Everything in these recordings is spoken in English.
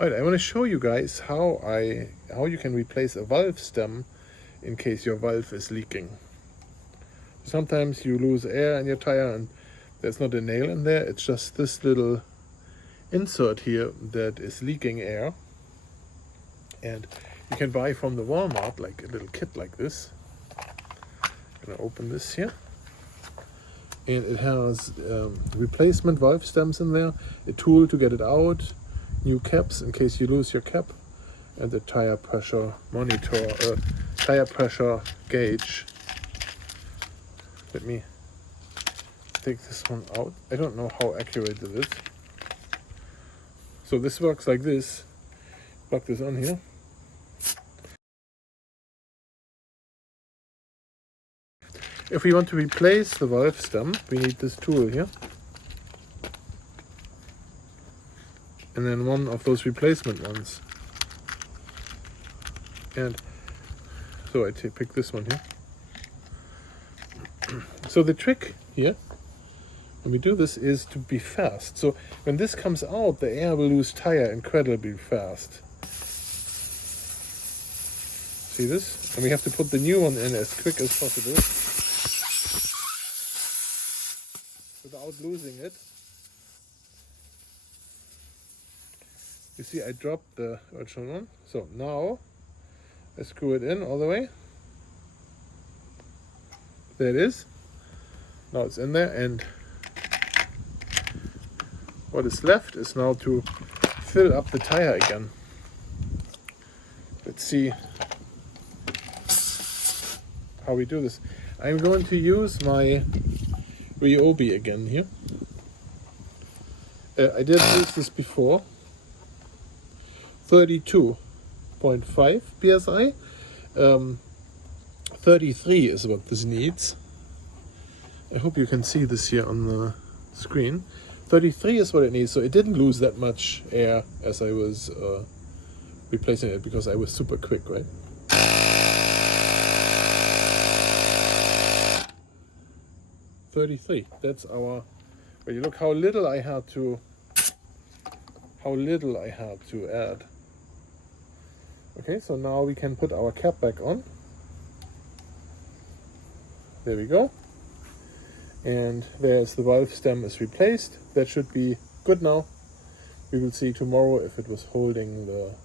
Alright, I want to show you guys how you can replace a valve stem in case your valve is leaking. Sometimes you lose air in your tire and there's not a nail in there, it's just this little insert here that is leaking air. And you can buy from the Walmart like a little kit like this. I'm gonna open this here. And it has replacement valve stems in there, a tool to get it out, new caps in case you lose your cap, and the tire pressure monitor, tire pressure gauge. Let me take this one out. I don't know how accurate it is. So this works like this. Plug this on here. If we want to replace the valve stem, we need this tool here. And then one of those replacement ones. And so I pick this one here. So the trick here, when we do this, is to be fast. So when this comes out, the air will lose tire incredibly fast. See this? And we have to put the new one in as quick as possible without losing it. You see, I dropped the original one. So now I screw it in all the way. There it is. Now it's in there, and what is left is now to fill up the tire again. Let's see how we do this. I'm going to use my Ryobi again here. I did use this before. 32.5 psi. 33 is what this needs. I hope you can see this here on the screen. 33 is what it needs, so it didn't lose that much air as I was replacing it because I was super quick, right? $33. That's our. But you look how little I had to. How little I had to add. Okay, so now we can put our cap back on. There we go. And whereas the valve stem is replaced, that should be good now. We will see tomorrow if it was holding the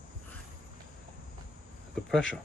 pressure.